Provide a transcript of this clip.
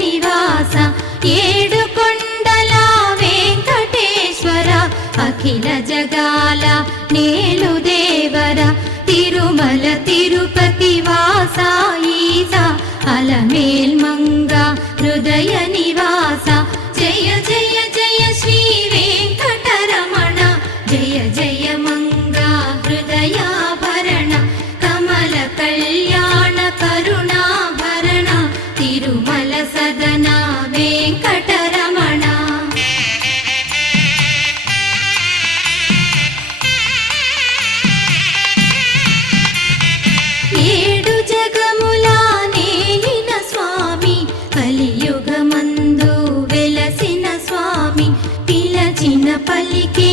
నివాస ఏడుకొండల వెంకటేశ్వర అఖిల జగాల నేలు దేవర తిరుమల తిరుపతి వాస ఈస అలమేల్ మంగ హృదయ నివాస జయ జయ జయ శ్రీ వెంకటరమణ జయ జయ మంగ హృదయాభరణ కమల కళ్యాణ కరుణాభరణ తిరుమల సదన వెంకటరమణ. ఏడు జగముల నేలిన స్వామి కలియుగమందు వెలసిన స్వామి పిలచిన పలికే